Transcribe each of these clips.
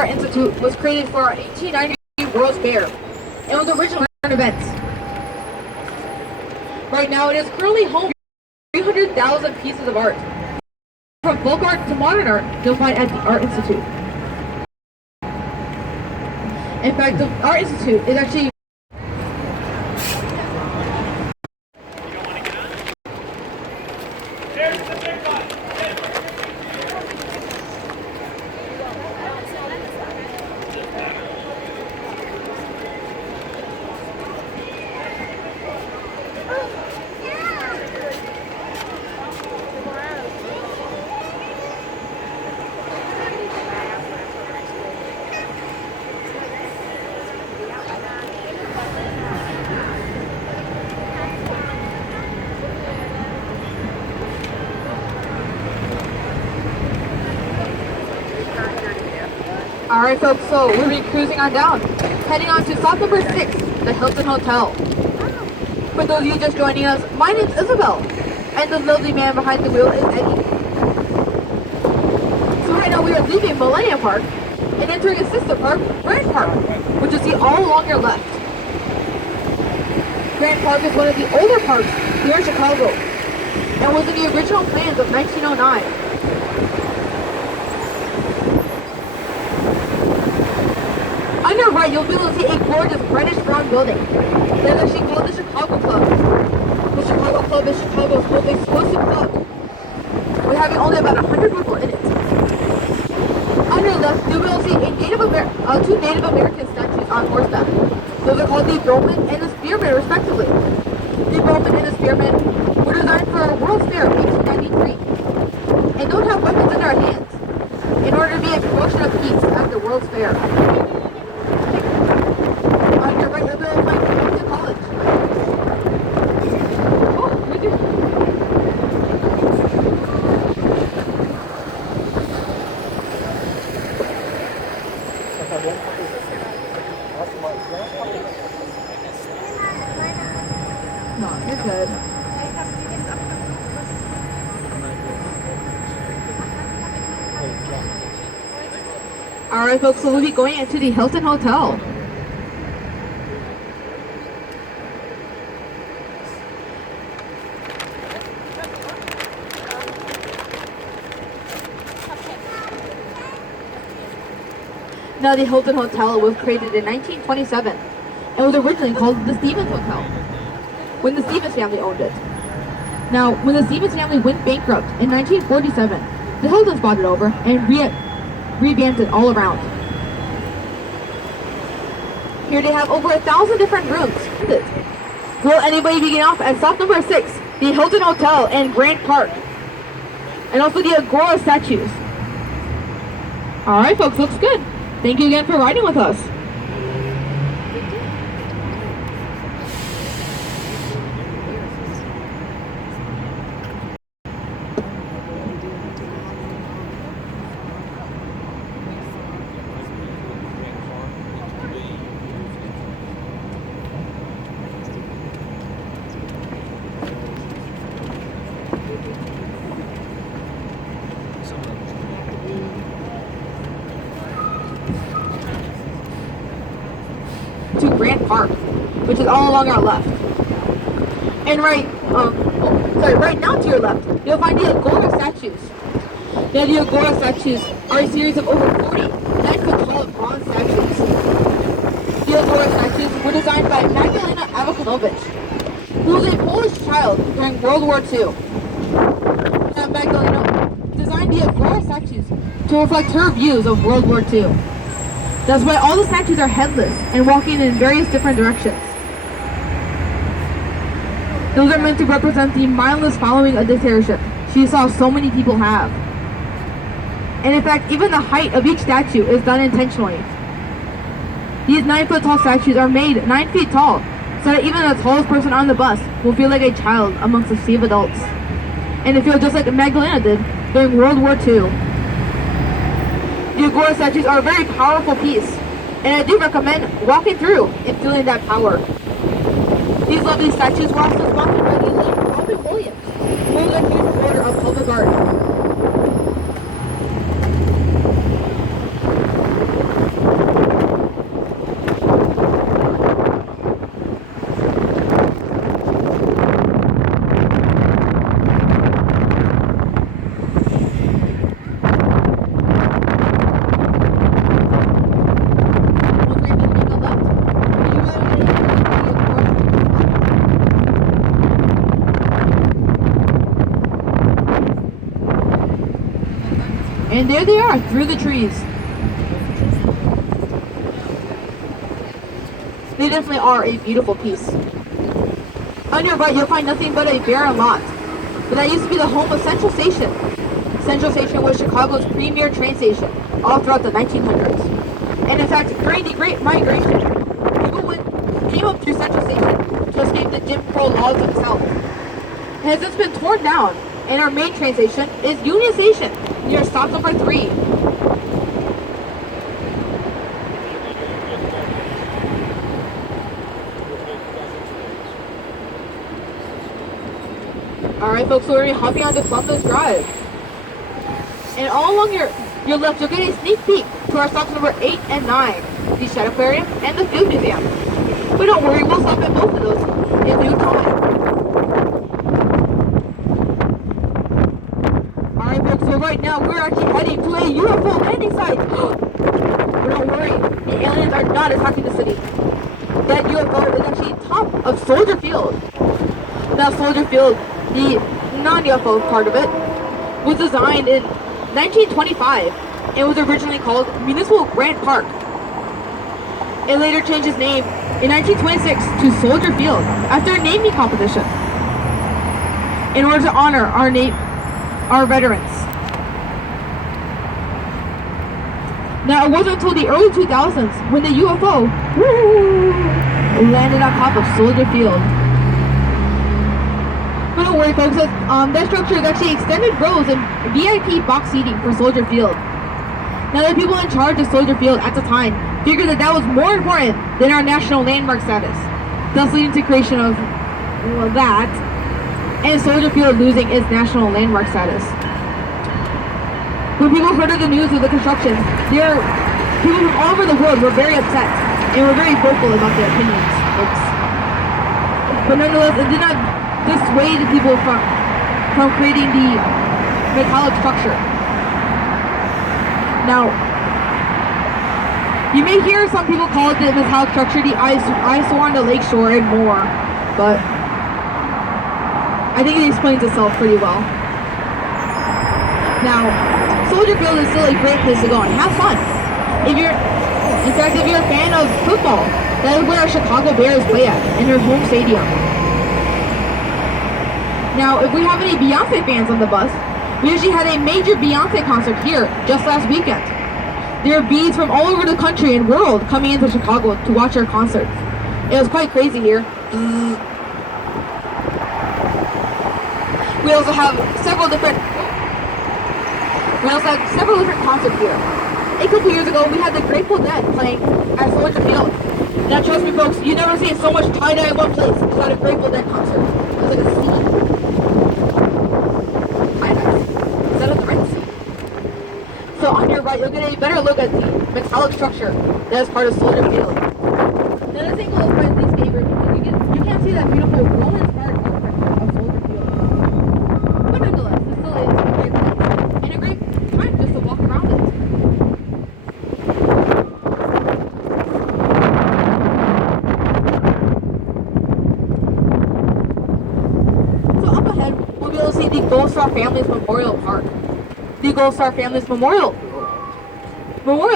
Art Institute was created for our 1890 World's Fair and was originally an event. Right now, it is currently home to 300,000 pieces of art. From folk art to modern art, you'll find at the Art Institute. In fact, the Art Institute is actually Alright folks, so we'll be cruising on down, heading on to stop number 6, the Hilton Hotel. For those of you just joining us, my name is Isabel, and the lovely man behind the wheel is Eddie. So right now we are leaving Millennium Park and entering a sister park, Grant Park, which you'll see all along your left. Grant Park is one of the older parks here in Chicago, and was in the original plans of 1909. On your right, you'll be able to see a gorgeous reddish-brown building that is actually called the Chicago Club. The Chicago Club is Chicago's most exclusive club, with having only about 100 people in it. On your left, you'll be able to see two Native American statues on horseback. Those are called the Bowman and the Spearman, respectively. The Bowman and the Spearman were designed for a World's Fair of 1893, and don't have weapons in their hands, in order to be a promotion of peace at the World's Fair. No, you're good. Alright folks, so we'll be going into the Hilton Hotel. Now, the Hilton Hotel was created in 1927 and was originally called the Stevens Hotel when the Stevens family owned it. Now, when the Stevens family went bankrupt in 1947, the Hiltons bought it over and revamped it all around. Here they have over 1,000 different rooms. Will anybody be getting off at stop number 6, the Hilton Hotel and Grant Park, and also the Agora statues? Alright folks, looks good. Thank you again for riding with us. To Grant Park, which is all along our left. And right now to your left, you'll find the Agora statues. Now the Agora statues are a series of over 40 9-foot tall bronze statues. The Agora statues were designed by Magdalena Abakanowicz, who was a Polish child during World War II. Now Magdalena designed the Agora statues to reflect her views of World War II. That's why all the statues are headless and walking in various different directions. Those are meant to represent the mindless following a dictatorship she saw so many people have. And in fact, even the height of each statue is done intentionally. These 9-foot tall statues are made 9 feet tall, so that even the tallest person on the bus will feel like a child amongst a sea of adults. And to feel just like Magdalena did during World War II. The Agora statues are a very powerful piece, and I do recommend walking through and feeling that power. These lovely statues were also sponsored by the late Robin Williams, who was a huge supporter of public art. And there they are, through the trees. They definitely are a beautiful piece. On your right, you'll find nothing but a barren lot. But that used to be the home of Central Station. Central Station was Chicago's premier train station all throughout the 1900s. And in fact, during the Great Migration, people came up through Central Station to escape the Jim Crow laws of the South. It has since been torn down, and our main train station is Union Station, near stop number 3. Alright folks, so we're going to be hopping on to Columbus Drive. And all along your left, you'll get a sneak peek to our stops number 8 and 9, the Shed Aquarium and the Field Museum. But don't worry, we'll stop at both of those in due time. Alright folks, so right now we're actually heading to a UFO landing site. But don't worry, the aliens are not attacking the city. That UFO is actually top of Soldier Field. Now Soldier Field, the non-UFO part of it, was designed in 1925 and was originally called Municipal Grant Park. It later changed its name in 1926 to Soldier Field after a naming competition in order to honor our veterans. Now it wasn't until the early 2000s when the UFO landed on top of Soldier Field. But don't worry folks, that structure is actually extended rows and VIP box seating for Soldier Field. Now the people in charge of Soldier Field at the time figured that that was more important than our national landmark status, thus leading to creation of that, and Soldier Field losing its national landmark status. When people heard of the news of the construction, people from all over the world were very upset and were very vocal about their opinions, folks. But nonetheless, it did not dissuade people from creating the metallic structure. Now, you may hear some people call it the metallic structure, the eyesore on the lakeshore, and more, but I think it explains itself pretty well. Now, Soldier Field is still a great place to go and have fun. If you're a fan of football, that is where our Chicago Bears play at, in their home stadium. Now, if we have any Beyonce fans on the bus, we actually had a major Beyonce concert here just last weekend. There are bees from all over the country and world coming into Chicago to watch our concerts. It was quite crazy here. We also have several different concerts here. A couple years ago, we had the Grateful Dead playing at Soldier Field. Now, trust me, folks, you never seen so much tie-dye in one place as at a Grateful Dead concert. It was like a scene. Tie-dye. Is that a right scene? So on your right, you'll get a better look at the metallic structure that is part of Soldier Field. Now, this angle is quite least favorite because you can't see that beautiful Roman-inspired architecture of Soldier Field. But nonetheless, it still is a great place and a great time just to walk around it. So up ahead, we'll be able to see the Gold Star Families Memorial Park. The Gold Star Families Memorial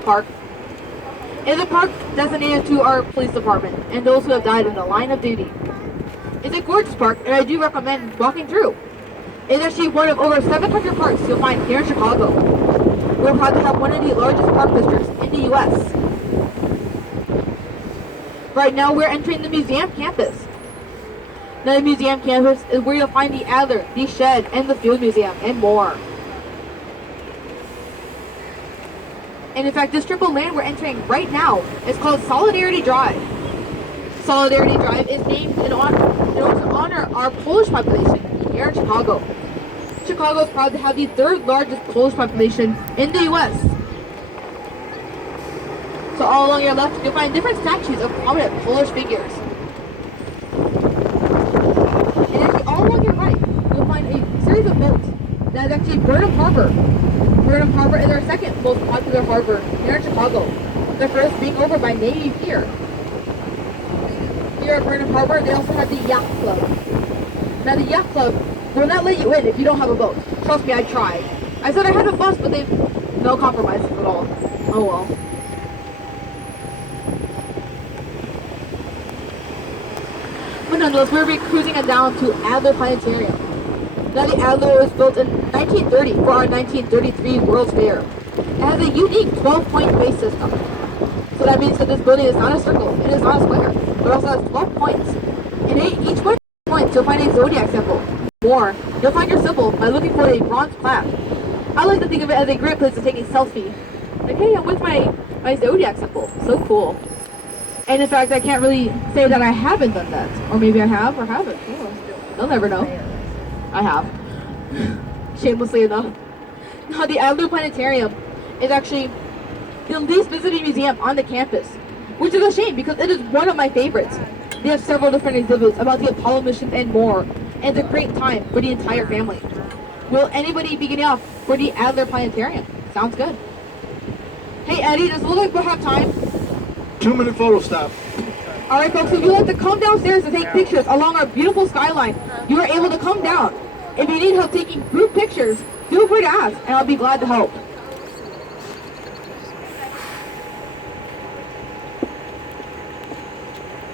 Park is a park designated to our police department and those who have died in the line of duty. It's a gorgeous park, and I do recommend walking through. It's actually one of over 700 parks you'll find here in Chicago. We're proud to have one of the largest park districts in the U.S. Right now, we're entering the museum campus. Now, the museum campus is where you'll find the Adler, the Shed, and the Field Museum, and more. And in fact, this strip of land we're entering right now is called Solidarity Drive. Solidarity Drive is named in order to honor our Polish population here in Chicago. Chicago is proud to have the third largest Polish population in the U.S. So all along your left, you'll find different statues of prominent Polish figures. And actually, all along your right, you'll find a series of boats that is actually Burnham Harbor. Burnham Harbor is our second most popular harbor here in Chicago, the first being over by Navy Pier. Here at Burnham Harbor, they also have the Yacht Club. Now the Yacht Club will not let you in if you don't have a boat. Trust me, I tried. I said I had a bus, but they No compromises at all. Oh well. But nonetheless, we're cruising it down to Adler Planetarium. Now the Adler was built in 1930 for our 1933 World's Fair. It has a unique 12-point base system. So that means that this building is not a circle, it is not a square, but also has 12 points. In each one of these points, you'll find a zodiac symbol. More, you'll find your symbol by looking for a bronze plaque. I like to think of it as a great place to take a selfie. Like, hey, I'm with my zodiac symbol. So cool. And in fact, I can't really say that I haven't done that. Or maybe I have or haven't. Oh, they'll never know. I have. Shamelessly enough. Now, the Adler Planetarium is actually the least visited museum on the campus, which is a shame because it is one of my favorites. They have several different exhibits about the Apollo missions and more, and it's a great time for the entire family. Will anybody be getting off for the Adler Planetarium? Sounds good. Hey Eddie, does it look like we'll have time? 2-minute photo stop. Alright folks, if you'd like to come downstairs to take pictures along our beautiful skyline, you are able to come down. If you need help taking group pictures, feel free to ask, and I'll be glad to help.